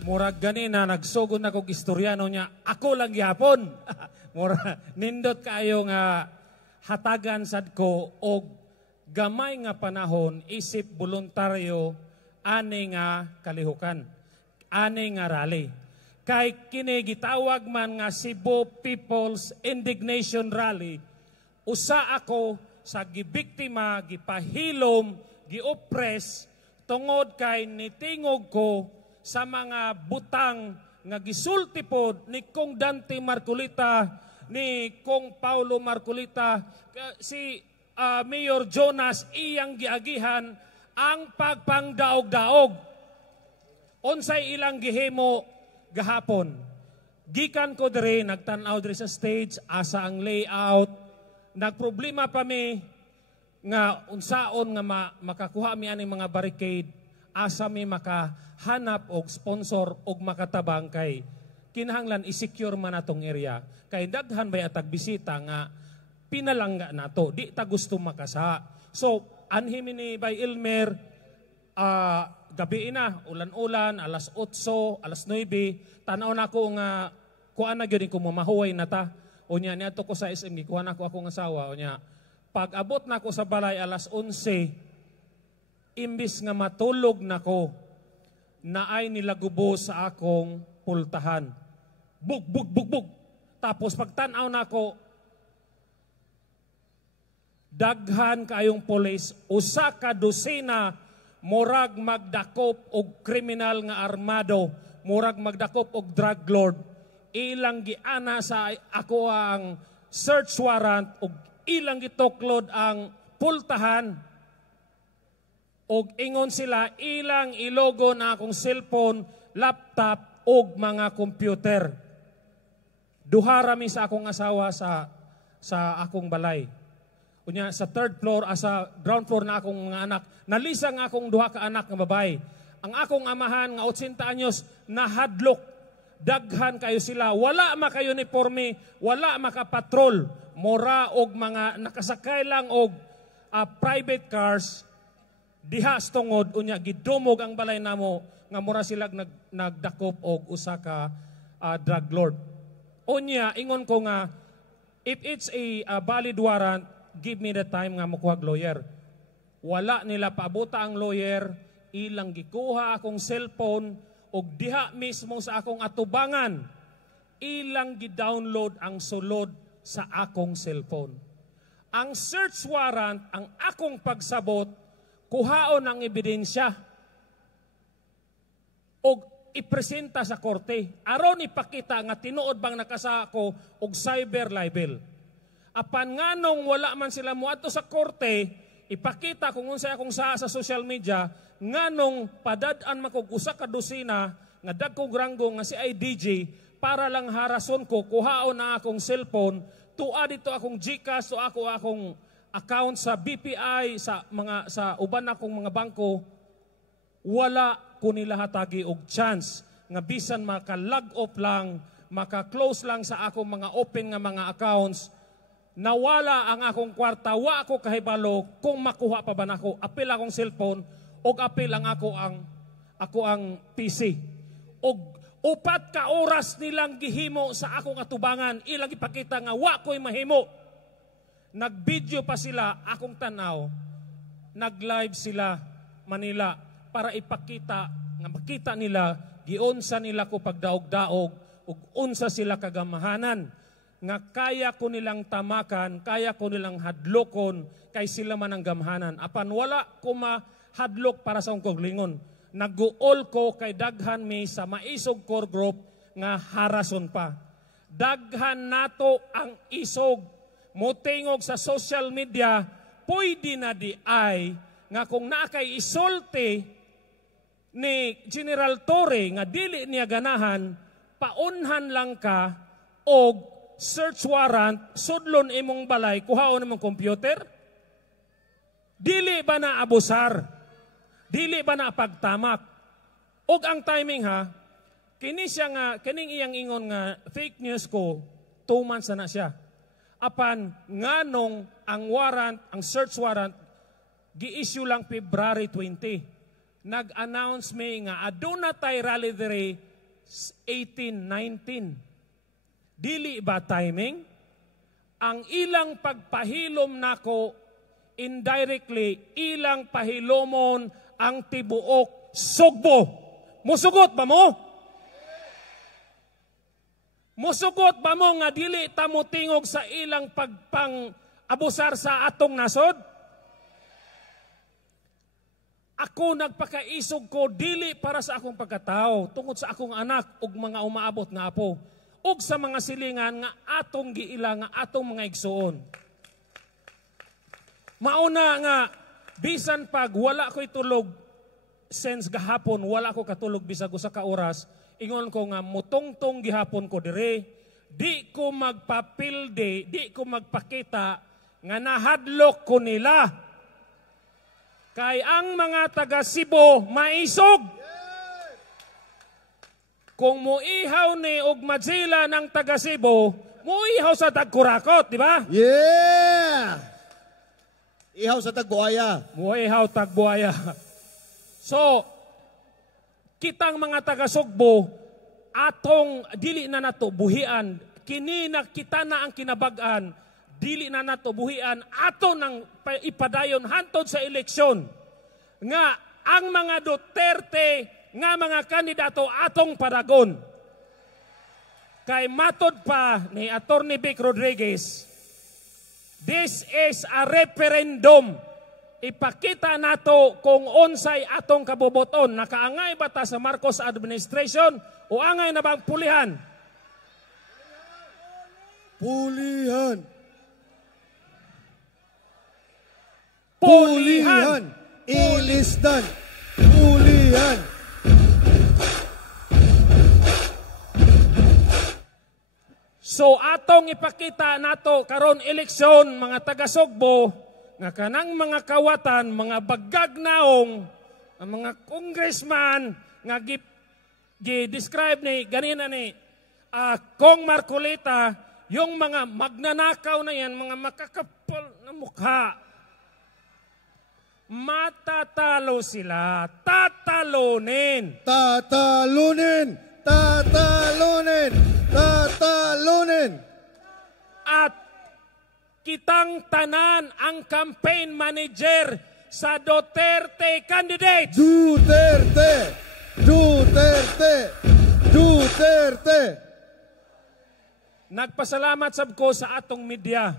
Murag ganina nagsugod na kog istoryano niya, ako lang gyapon. Mura nindot kayo nga hatagan sad ko og gamay nga panahon isip voluntaryo ani nga kalihukan. Ani nga rally. Kay kini gitawag man nga Cebu People's Indignation Rally, usa ako sa gibiktima, gipahilom, gioppress tungod kay nitingog ko sa mga butang nga gisulti pod ni Kong Dante Marcolita, ni Kong Paulo Marcolita, si Mayor Jonas iyang giagihan ang pagpangdaog-daog. Unsay ilang gihimo gahapon. Gikan ko dire, nagtanaw dire sa stage, asa ang layout. Nagproblema pa mi nga unsaon nga makakuha mi aning mga barricade, asa mi makahanap og sponsor og makatabang kay kinahanglan i-secure man atong area. Kay daghan bay atag bisita nga pinalangga nato, di ta gusto makasa. So, anhimi ni by Elmer, gabi na, ulan-ulan, alas 8, alas 9, tanaw na ko nga kuan na gyud ko mamahuway na ta. Unya niadto ko sa SM, gikuha na ko akong asawa. Unya, pag abot na ko sa balay alas 11, imbis nga matulog na ko, naay nilagubo sa akong pultahan. Bug, bug, bug, bug. Tapos pagtanaw na ko, daghan kayong polis, usa ka dosena, murag magdakop og kriminal nga armado, murag magdakop og drug lord. Ilang giana sa ako ang search warrant og ilang gituklod ang pultahan. Og ingon sila ilang ilogo na akong cellphone, laptop og mga computer. Duha mi sa akong asawa sa akong balay. Unya sa third floor, sa ground floor na akong mga anak. Nalisang akong duha ka anak nga babae. Ang akong amahan nga 80 anyos nahadlok. Daghan kayo sila. Wala makayo uniforme, wala makapatrol. Mora og mga nakasakay lang og private cars. Diha tungod unya gidumog ang balay namo nga mura sila nagdakop og usa ka drug lord. Unya ingon ko nga if it's a valid warrant, give me the time nga mokuhag lawyer. Wala nila paabuta ang lawyer, ilang gikuha akong cellphone og diha mismo sa akong atubangan, ilang gi-download ang sulod sa akong cellphone. Ang search warrant, ang akong pagsabot, kuhaon ang ebidensya og ipresenta sa korte. Aron ipakita nga tinuod bang nakasa ako og cyber libel. Apan nganong wala man sila muadto sa korte, ipakita kung unsay akong sa social media, nganong padad-an makog usa ka dosina nga dagkog ranggo nga si IDJ para lang harason ko, kuhaon na akong cellphone, tuwa dito akong GCash, so akong account sa BPI, sa uban akong mga bangko, wala ko nila hatagi og chance nga bisan maka-log off lang, maka-close lang sa akong mga open nga mga accounts. Nawala ang akong kwarta, wa ako kahibalo kung makuha pa ba nako. Apil akong cellphone og apil ang ako ang PC. Og upat ka oras nilang gihimo sa akong atubangan, ilang ipakita nga wa ko'y mahimo. Nag-video pa sila akong tanaw, nag-live sila Manila para ipakita nga makita nila giunsa nila ko pagdaog-daog ug unsa sila kagamahanan nga kaya ko nilang tamakan, kaya ko nilang hadlokon kay sila man ang gamhanan. Apan wala ko mahadlok para sa akong lingon. Nag-uol ko kay daghan mi sa maisog core group nga harason pa. Daghan nato ang isog motingog sa social media, pwede na di ay nga kung nakay isulti ni General Torre nga dili niya ganahan, paunhan lang ka og search warrant, sudlon imong balay, kuhaon imong computer? Dili ba na abusar? Dili ba na pagtamak? Og ang timing ha, kining iyang ingon nga fake news ko, 2 months na siya. Apan nganong ang warrant, ang search warrant, gi-issue lang February 20. Nag-announce may nga aduna tay rally dire 1819. Dili ba timing? Ang ilang pagpahilom nako indirectly ilang pahilomon ang tibuok Sugbo. Musugot ba mo? Musugot ba mo nga dili ta mo tingog sa ilang pagpang-abusar sa atong nasod? Ako nagpakaisog ko dili para sa akong pagkatao, tungod sa akong anak ug mga umaabot nga apo, ug sa mga silingan nga atong giila nga atong mga igsuon. Mauna nga bisan pag wala ko'y tulog since gahapon, wala ko katulog bisag usa ka oras, ingon ko nga mutongtong gihapon ko dire, di ko magpapilde, di ko magpakita nga nahadlok ko nila. Kay ang mga taga Cebu maisog. Kung muihaw ni og Madzila ng taga Cebu, muihaw sa Tagkurakot, di ba? Yeah! Ihaw sa Tagbuaya. Muihaw Tagbuaya. So, kitang mga taga Sugbo, atong dili na nato buhian, kini na kita na ang kinabagan, dili na nato buhian, ato nang ipadayon hantod sa eleksyon. Nga, ang mga Duterte, nga mga kandidato atong paragon. Kay matod pa ni Atty. Vic Rodriguez, this is a referendum. Ipakita nato kung unsay atong kaboboton. Nakaangay ba ta sa Marcos administration o angay na bang pulihan? Pulihan! Pulihan! Ilisdan! Pulihan! So atong ipakita nato karon eleksyon mga taga-Sugbo nga kanang mga kawatan, mga baggagnaong, ang mga congressman nga gi-describe ni ganina ni Kong Marcolita, yung mga magnanakaw na yan, mga makakapal na mukha. Matatalo sila, tatalunin. Tatalunin! Tatalunin! Tatalunin! At kitang tanan ang campaign manager sa Duterte candidates. Duterte! Duterte! Duterte! Nagpasalamat sab ko sa atong media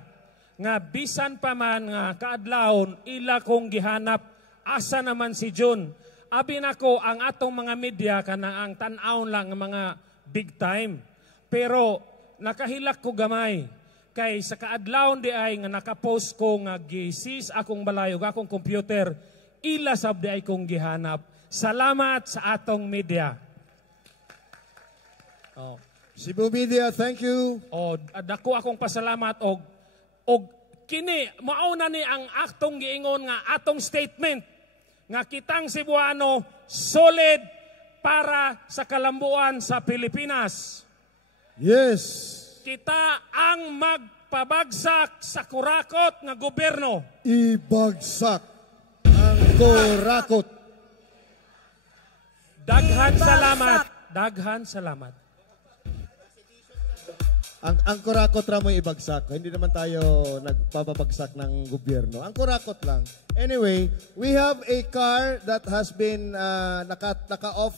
nga bisan pa man nga kaadlawon ila kong gihanap asa naman si June. Abi nako ang atong mga media kanang ang tan-awon lang nga mga big time. Pero nakahilak ko gamay kay sa kaadlawon di ay nga nakapost ko nga gisis akong balayog akong computer, ila sab di ay kong gihanap. Salamat sa atong media. Oh. Cebu Media, thank you. O dako akong pasalamat og kini mauna ni ang aktong giingon nga atong statement nga kitang Cebuano solid para sa kalambuan sa Pilipinas. Yes. Kita ang magpabagsak sa kurakot nga gobyerno. Ibagsak ang kurakot. Daghan salamat. Daghan salamat. Ang kurakot ra mo ibagsak. Hindi naman tayo nagpapabagsak ng gobyerno. Ang kurakot lang. Anyway, we have a car that has been naka-off